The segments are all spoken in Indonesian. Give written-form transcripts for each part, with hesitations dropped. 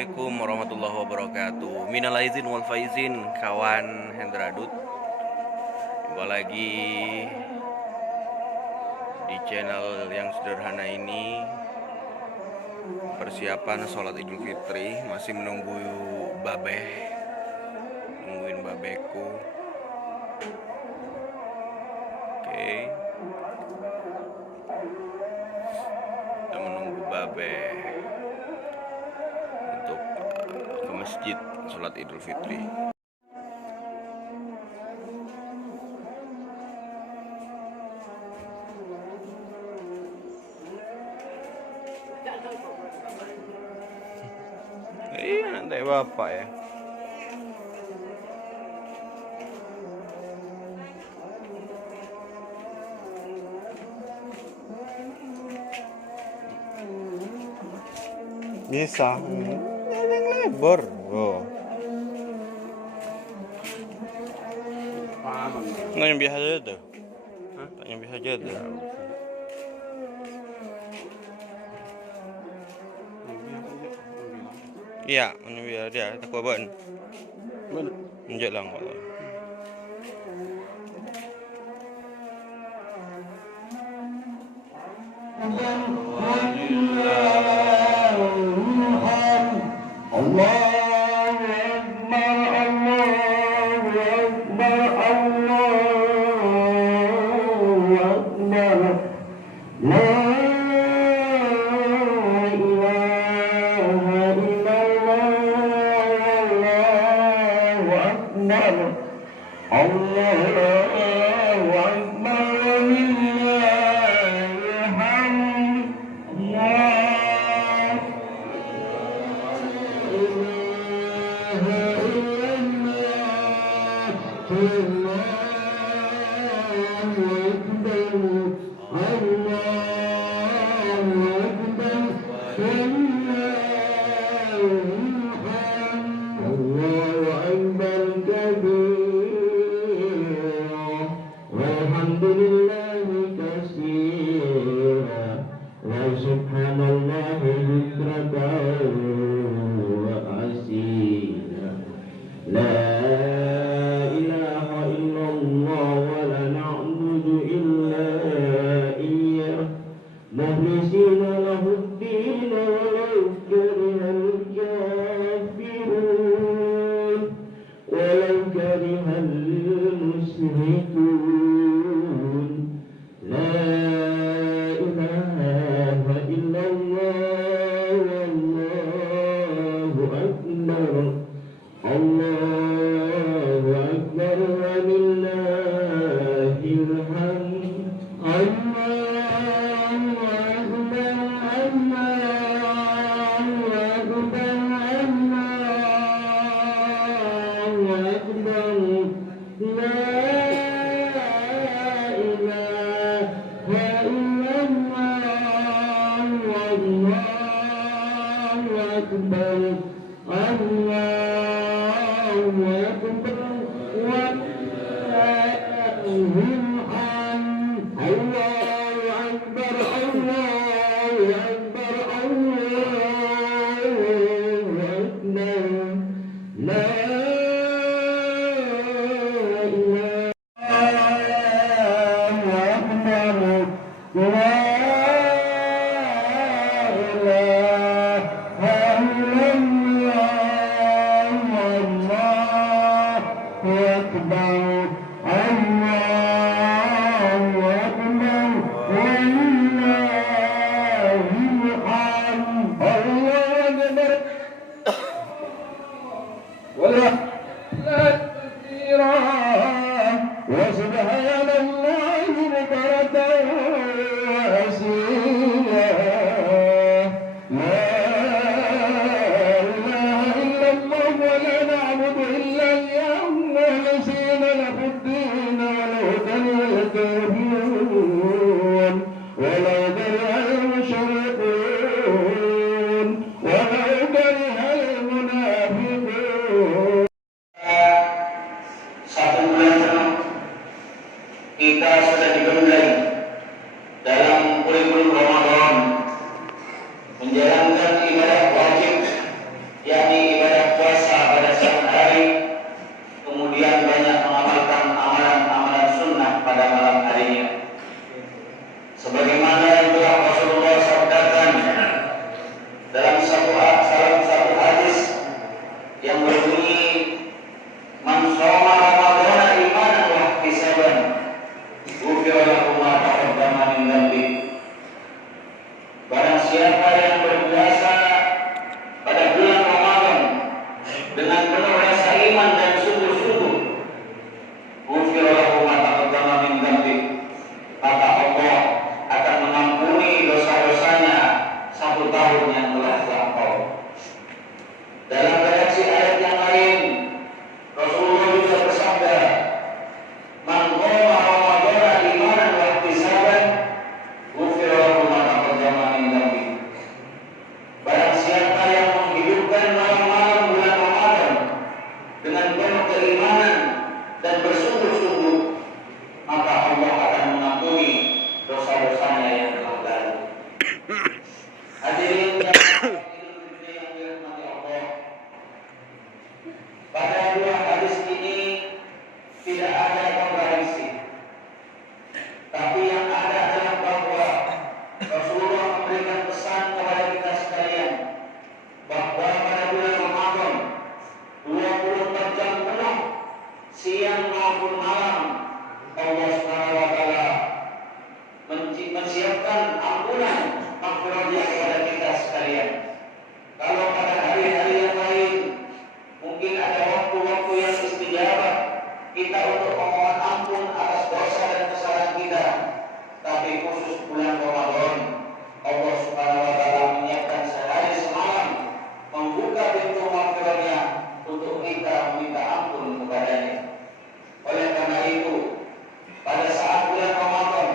Assalamualaikum warahmatullahi wabarakatuh. Minal aizin wal faizin, kawan Hendra Dut. Jumpa lagi di channel yang sederhana ini. Persiapan sholat Idul Fitri, masih menunggu babeh, nungguin babeku. Oke, kita menunggu babeh untuk ke masjid sholat Idul Fitri. Iya, nanti bapak ya. Bisa. Yang lebar. Oh. Nggak yang biasa aja tuh. Hah? Yang biasa aja tuh. Iya, ini biar dia tak kuat. Menjat lang. dengan penuh rasa iman dan sungguh-sungguh, ghufira lahu ma taqaddama min dzambi, maka Allah akan mengampuni dosa-dosanya 1 tahun yang telah lampau. Dalam redaksi ayat yang lain, Rasulullah juga bersabda, "Man qama Ramadhana imanan wa ihtisaban, ghufira lahu ma taqaddama min dzambi." Barang siapa yang menghidupkan malam-malam bulan Ramadan dengan penuh keimanan dan bersungguh-sungguh, maka Allah akan mengampuni dosa-dosanya yang telah lalu. Hadirin yang dirahmati Allah, pada 2 hadis ini tidak ada kontradiksi, tapi yang ada adalah bahwa Rasulullah memberikan pesan kepada kita sekalian bahwa pada bulan Ramadan 24 jam penuh, siang maupun malam, Allah Subhanahu wa taala menyiapkan ampunan maghfirah kepada kita sekalian. Kalau pada hari-hari yang lain mungkin ada waktu-waktu yang istijabah kita untuk memohon ampun atas dosa dan kesalahan kita, tapi khusus bulan Ramadan, Allah Subhanahu wa taala menyiapkan sehari semalam membuka pintu maghfirahnya untuk kita meminta ampun kepadanya. Oleh karena itu, pada saat bulan Ramadan,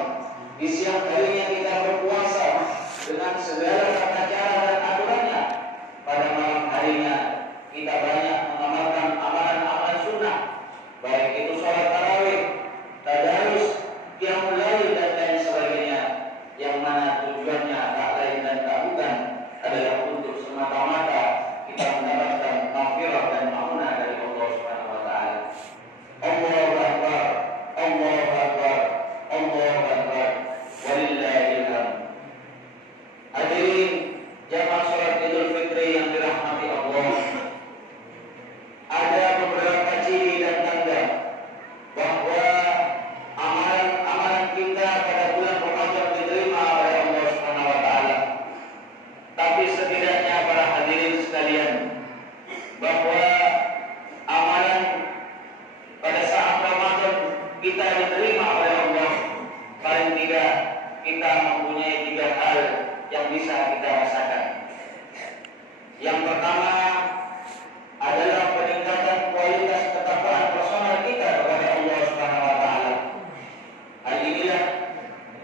di siang harinya kita berpuasa dengan segala tata cara dan aturannya. Pada malam harinya kita banyak mengamalkan amalan-amalan sunnah, baik itu sholat tarawih, tadarus, qiyamul lail dan lain sebagainya, yang mana tujuannya tak lain dan tak bukan adalah untuk semata-mata kita mendapatkan maghfirah dan ampunah dari Allah Subhanahu wa taala. Allahu Akbar, Allahu Akbar, Allahu Akbar, walillahil hamd. Hadirin jamaah salat Idul Fitri yang dirahmati Allah, ada beberapa ciri dan tanda bahwa amalan-amalan kita pada bulan Ramadan diterima oleh Allah Subhanahu wa taala. Tapi setidaknya para hadirin sekalian, bahwa amalan pada saat Ramadan kita diterima oleh Allah, paling tidak kita mempunyai 3 hal yang bisa kita rasakan. Yang pertama adalah peningkatan kualitas ketakwaan personal kita kepada Allah Subhanahu wa taala. Hal inilah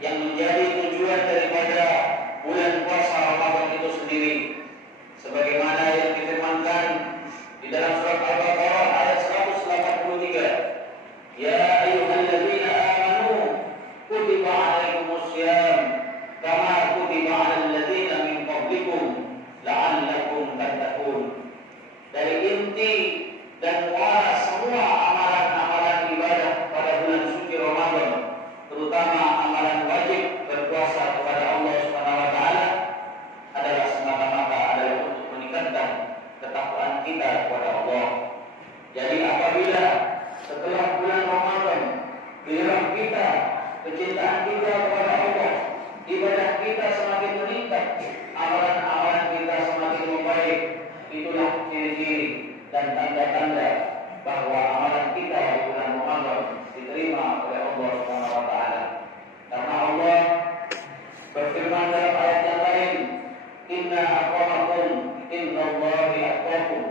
yang menjadi tujuan daripada bulan puasa Ramadan itu sendiri. Sebagaimana yang difirmankan di dalam surat Al-Baqarah ayat 183, "Ya ayyuhalladzina amanu kutiba 'alaikumussyam kama kutiba 'alal ladzina min qablikum la'allakum tattaqun." Dari inti dan muara semua amalan-amalan ibadah pada bulan suci Ramadan, terutama amalan wajib berpuasa kepada Allah Subhanahu wa taala, adalah semata-mata adalah untuk meningkatkan ketakwaan kita kepada Allah. Jadi apabila setelah bulan Ramadan gairah kita, kecintaan kita kepada Allah, ibadah kita semakin meningkat, amalan-amalan kita semakin membaik, itulah ciri-ciri dan tanda-tanda bahwa amalan kita di bulan Ramadan diterima oleh Allah Subhanahu wa taala. Karena Allah berfirman dalam ayat yang lain, "Inna akramakum indallahi atqakum,"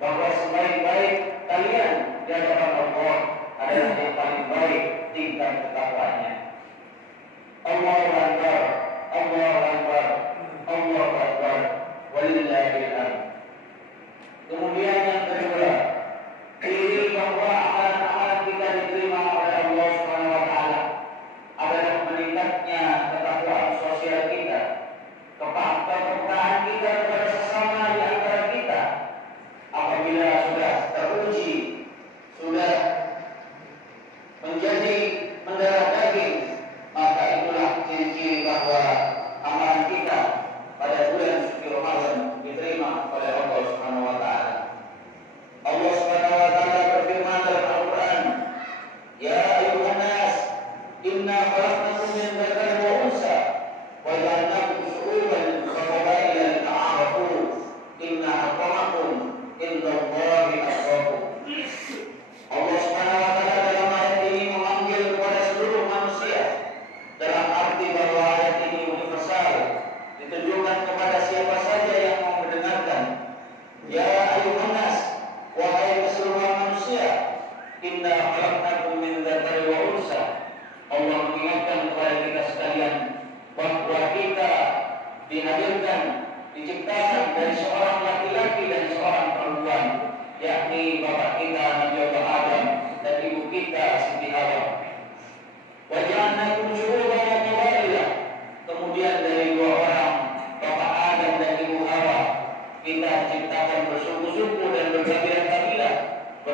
bahwa sebaik-baik kalian di hadapan Allah adalah yang paling baik tingkat ketakwaannya. Allahu Akbar, Allahu Akbar, Allahu Akbar, walillahil hamd. Kemudian yang kedua,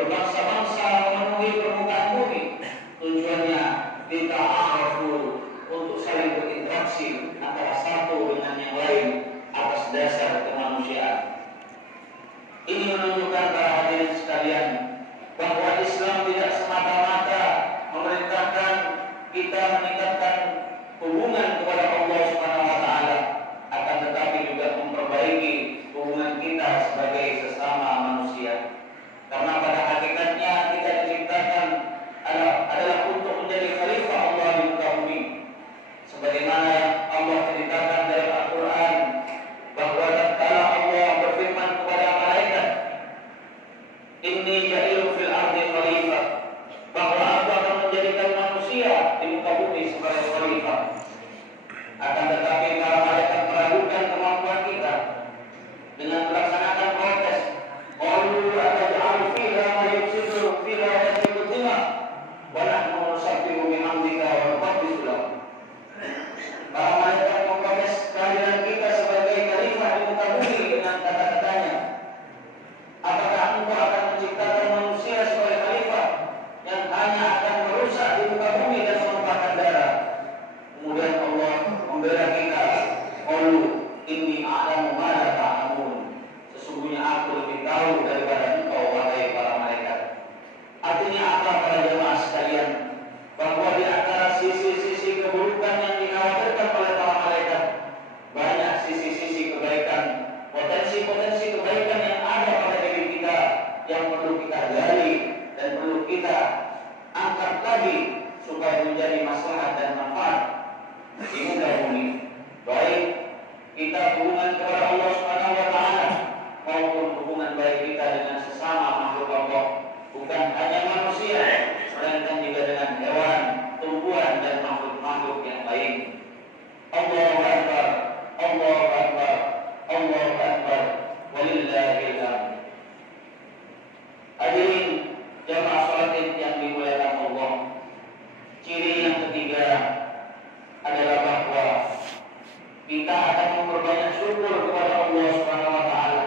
berbangsa-bangsa memenuhi permukaan bumi. Tujuannya kita untuk saling berinteraksi antara satu dengan yang lain atas dasar kemanusiaan. Ini menunjukkan para hadirin sekalian bahwa Islam tidak semata-mata memerintahkan kita meningkatkan hubungan kepada Allah Subhanahu wa taala, akan tetapi juga memperbaiki hubungan kita sebagai sesama manusia. Karena pada hakikatnya kita diciptakan adalah untuk menjadi khalifah Allah di muka bumi. Sebagaimana yang Allah ceritakan dalam Al-Quran, bahwa tatkala Allah berfirman kepada malaikat, "Inni ja'ilun fil ardi khalifah," bahwa aku akan menjadikan manusia di muka bumi sebagai khalifah. Akan tetapi para malaikat meragukan kemampuan kita dengan melaksanakan protes. Qalu ataj'alu fiha ma yufsidu fiha wa yasfiku dima wa nahnu nusabbihu bihamdika wa nuqaddisu lak. Para malaikat memprotes kehadiran kita sebagai khalifah di muka bumi dengan kata-katanya, apakah engkau akan menciptakan manusia sebagai khalifah yang hanya akan merusak di muka bumi dan menumpahkan darah? Kemudian Allah membela kita, qalu inni a'lamu ma la ta'lamun, sesungguhnya aku lebih tahu daripada engkau wahai para malaikat. Artinya apa para jemaah sekalian? Bahwa di antara sisi-sisi keburukan yang dikhawatirkan oleh para malaikat, banyak sisi-sisi kebaikan, potensi-potensi kebaikan yang ada pada diri kita yang perlu kita gali dan perlu kita angkat lagi supaya menjadi maslahat dan manfaat di muka bumi. Baik kita hubungan kepada Allah Subhanahu wa taala maupun hubungan baik kita dengan sesama makhluk Allah, bukan hanya manusia, melainkan juga dengan hewan, tumbuhan dan makhluk-makhluk yang lain. Allahu Akbar, Allahu Akbar, Allahu Akbar, walillahil hamd. Hadirin jamaah salat yang dimuliakan Allah, ciri yang ketiga adalah bahwa kita akan memperbanyak syukur kepada Allah Subhanahu wa taala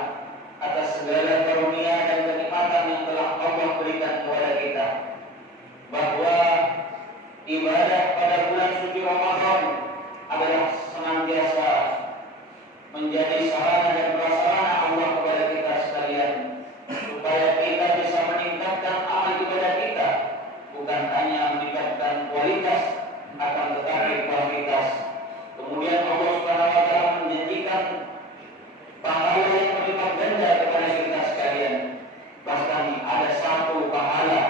atas segala karunia dan kenikmatan yang telah Allah berikan kepada kita. Bahwa ibadah pada bulan suci Ramadan adalah senantiasa menjadi sarana dan prasarana Allah kepada kita sekalian, supaya kita bisa meningkatkan amal ibadah kita, bukan hanya meningkatkan kualitas akan tetapi kualitas. Kemudian Allah Subhanahu wa taala menjanjikan pahala yang berlipat ganda kepada kita sekalian. Bahkan ada satu pahala,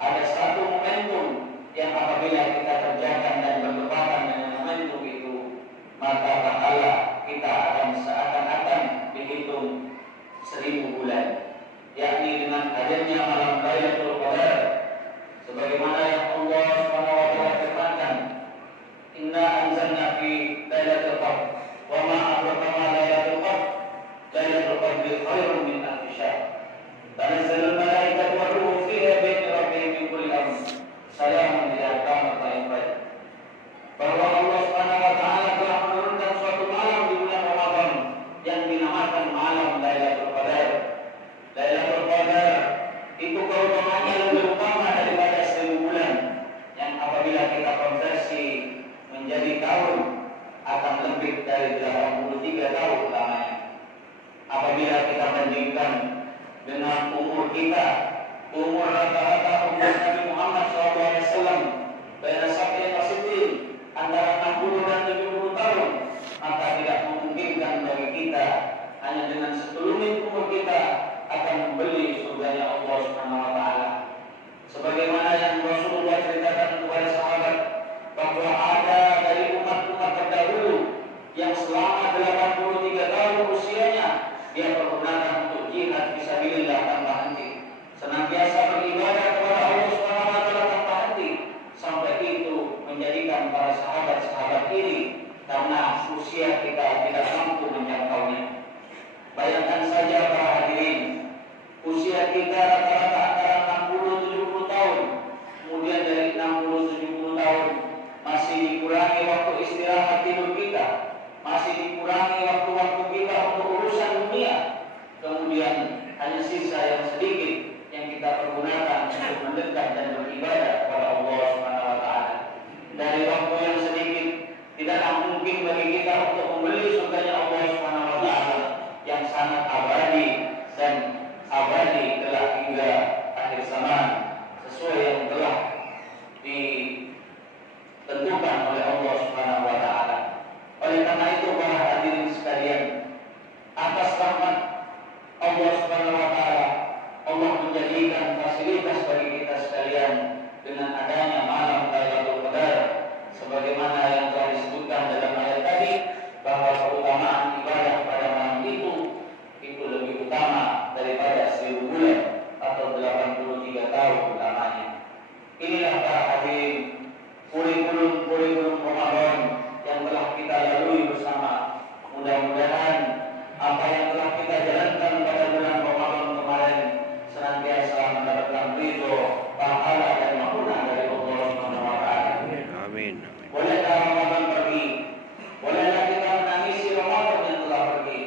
ada satu momentum yang apabila kita kerjakan dan bertepatan dengan momentum itu, maka pahala kita akan seakan-akan dihitung 1000 bulan, yakni dengan hadirnya malam Lailatul Qadar. Sebagaimana yang Allah Subhanahu wa taala firmankan, "Inna anzalna fi Lailatul Qadar wa ma adraka ma Lailatul Qadar, Lailatul Qadri khairun min alfi syahr. Tanazzalul malaikatu war ruhu fiha bi rabbihim min kulli amr. Salamun hiya hatta matla'il fajr." Bahwa Allah Subhanahu wa taala telah menurunkan suatu malam di bulan Ramadan yang dinamakan malam Lailatul Qadar. Lailatul Qadar itu keutamaannya lebih utama daripada 1000 bulan, yang apabila kita konversi menjadi tahun akan lebih dari 83 tahun lamanya. Apabila kita bandingkan dengan umur kita, umur rata-rata umur Nabi Muhammad SAW baina sab'in wa sittin, antara 60 dan 70 tahun, maka tidak memungkinkan bagi kita hanya dengan sekelumit umur kita akan membeli surganya Allah Subhanahu wa taala. Sebagaimana yang Rasulullah ceritakan kepada sahabat, bahwa ada dari umat-umat terdahulu yang selama 83 tahun usianya dia pergunakan untuk jihad fisabilillah tanpa henti, senantiasa beribadah kepada Allah Subhanahu wa taala tanpa henti, sampai itu menjadikan para sahabat-sahabat ini karena usia kita tidak mampu menjangkaunya. Bayangkan saja para hadirin, usia kita rata-rata antara 60-70 tahun, kemudian dari 60-70 tahun masih dikurangi waktu istirahat tidur kita, masih dikurangi waktu-waktu kita untuk urusan dunia, kemudian hanya sisa yang sedikit yang kita kita pergunakan untuk mendekat dan beribadah kepada Allah Subhanahu wa taala. Dari waktu yang sedikit tidaklah mungkin bagi kita untuk membeli surganya Allah Subhanahu wa taala yang sangat abadi dan abadi telah hingga akhir zaman sesuai yang telah ditentukan oleh Allah Subhanahu wa taala. Oleh karena itu para hadirin sekalian, atas rahmat Allah Subhanahu wa taala, Allah menjadikan fasilitas bagi kita sekalian dengan adanya malam Lailatul Qadar sebagaimana yang telah disebutkan dalam ayat tadi, bahwa keutamaan ibadah pada malam itu lebih utama daripada 1000 bulan atau 83 tahun utamanya. Inilah para hadirin kurikulum Ramadan yang telah kita lalui bersama. Mudah-mudahan apa yang telah kita jalankan pada bulan Ramadan kemarin senantiasa mendapatkan ridho, pahala dan ampunan dari Allah Subhanahu wa taala. Amin. Bolehkah Ramadan pergi? Bolehlah kita menangisi Ramadan yang telah pergi?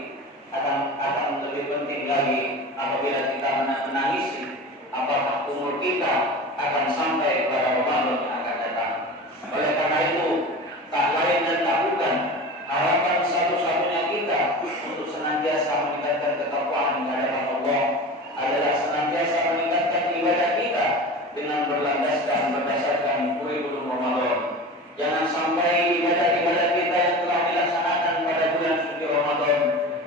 Akan lebih penting lagi apabila kita menangisi apakah umur kita akan sampai pada Ramadan yang akan datang. Oleh karena itu, tak lain dan tak bukan, harapan satu-satunya kita untuk senantiasa meningkatkan ketakwaan di hadapan Allah adalah senantiasa meningkatkan ibadah kita dengan berlandaskan berdasarkan kurikulum Ramadan. Jangan sampai ibadah-ibadah kita yang telah dilaksanakan pada bulan suci Ramadan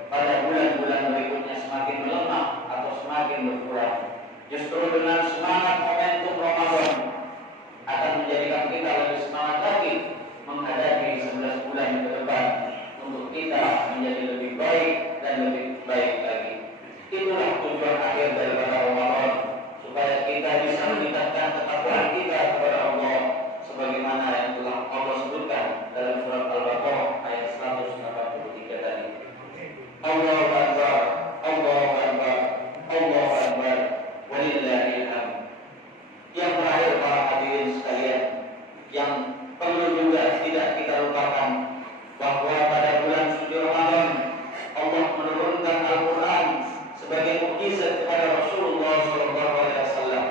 pada bulan-bulan berikutnya semakin melemah atau semakin berkurang. Justru dengan semangat momentum Ramadan akan menjadikan kita lebih semangat lagi menghadapi 11 bulan ke depan untuk kita menjadi lebih baik dan lebih baik lagi. Itulah tujuan akhir daripada Ramadan, supaya kita bisa meningkatkan ketakwaan kita kepada Allah sebagaimana yang telah Allah sebutkan dalam surat Al-Baqarah ayat 183 tadi. Allahu Akbar, Allahu Akbar, Allahu Akbar, walillahil hamd. Yang terakhir para hadirin sekalian, yang perlu juga tidak kita lupakan, bahwa pada bulan suci Ramadan Allah menurunkan Al-Quran sebagai mukjizat kepada Rasulullah SAW.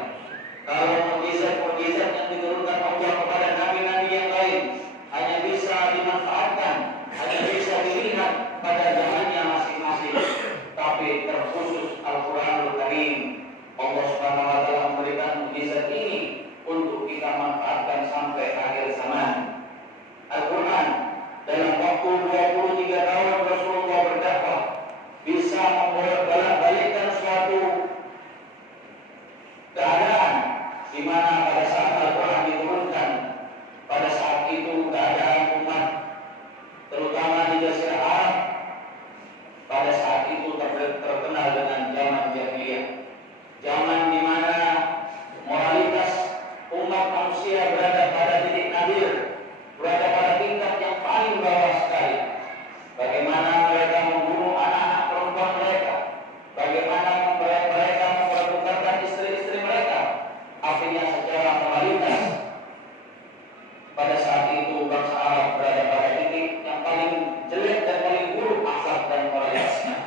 Kalau mukjizat yang diturunkan Allah kepada nabi-nabi yang lain hanya bisa dimanfaatkan, hanya bisa dilihat pada zamannya masing-masing, tapi terkhusus Al-Quranul Karim, Allah Subhanahu wa taala memberikan mukjizat ini untuk kita manfaatkan sampai akhir zaman. Al-Quran dalam waktu 23 tahun Rasulullah berdakwah bisa membolak-balikkan suatu keadaan di mana pada saat Al-Quran diturunkan, pada saat itu keadaan umat terutama di Jazirah Arab pada saat itu terkenal dengan zaman jahiliyah, zaman di mana moralitas umat manusia berada pada titik nadir, berada pada tingkat yang paling bawah sekali. Bagaimana mereka membunuh anak-anak perempuan mereka, bagaimana mereka mempertukarkan istri-istri mereka. Akhirnya secara moralitas pada saat itu bangsa Arab berada pada titik yang paling jelek dan paling buruk akhlak dan moralitasnya.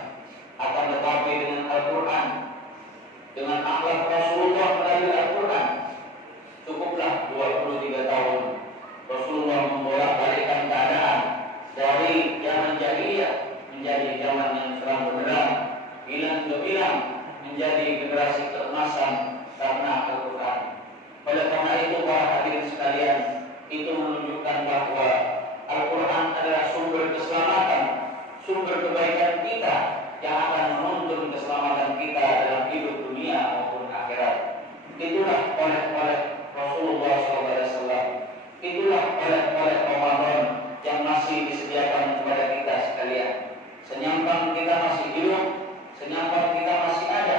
Akan tetapi dengan Al-Quran, dengan akhlak Rasulullah melalui Al-Quran, cukuplah 23 tahun Rasulullah membolak-balikkan keadaan dari zaman jahiliyah menjadi zaman yang terang benderang, bilang gemilang menjadi generasi keemasan karena Al-Quran. Oleh karena itu para hadirin sekalian, itu menunjukkan bahwa Al-Quran adalah sumber keselamatan, sumber kebaikan kita yang akan menuntun keselamatan kita dalam hidup dunia maupun akhirat. Itulah oleh Rasulullah SAW. Itulah oleh Ramadan yang masih disediakan kepada kita sekalian. Senyambang kita masih hidup, senyambang kita masih ada,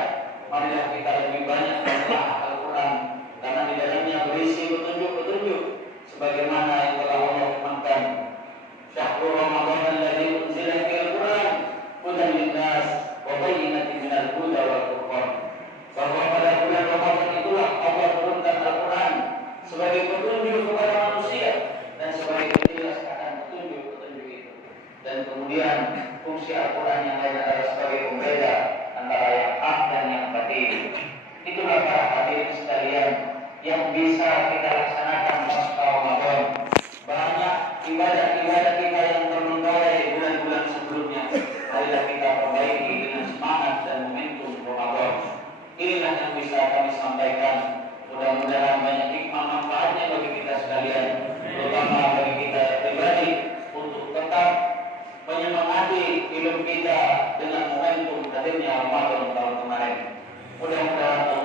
marilah kita lebih banyak menelaah Al-Quran, karena di dalamnya berisi petunjuk-petunjuk sebagaimana yang telah Allah firmankan, Syahrul Ramadan alladzi unzila fil Quran hudan linnas wa bayyinatin minal huda wal furqan. Bahwa pada bulan Ramadan itulah Allah turunkan Al-Quran sebagai petunjuk kepada manusia dan sebagai menjelaskan petunjuk-petunjuk itu. Dan kemudian fungsi Al-Quran yang lain adalah sebagai pembeda antara yang hak dan yang batil. Itulah itulah para hadirin sekalian yang bisa kita laksanakan pasca Ramadan. Banyak ibadah-ibadah kita yang tertunda di bulan-bulan sebelumnya, marilah kita perbaiki dengan semangat dan momentum Ramadan. Inilah yang bisa kami sampaikan. Mudah-mudahan banyak hikmah manfaatnya bagi kita sekalian, terutama bagi kita pribadi, untuk tetap menyemangati hidup kita dengan momentum hadirnya Ramadan tahun kemarin. Mudah-mudahan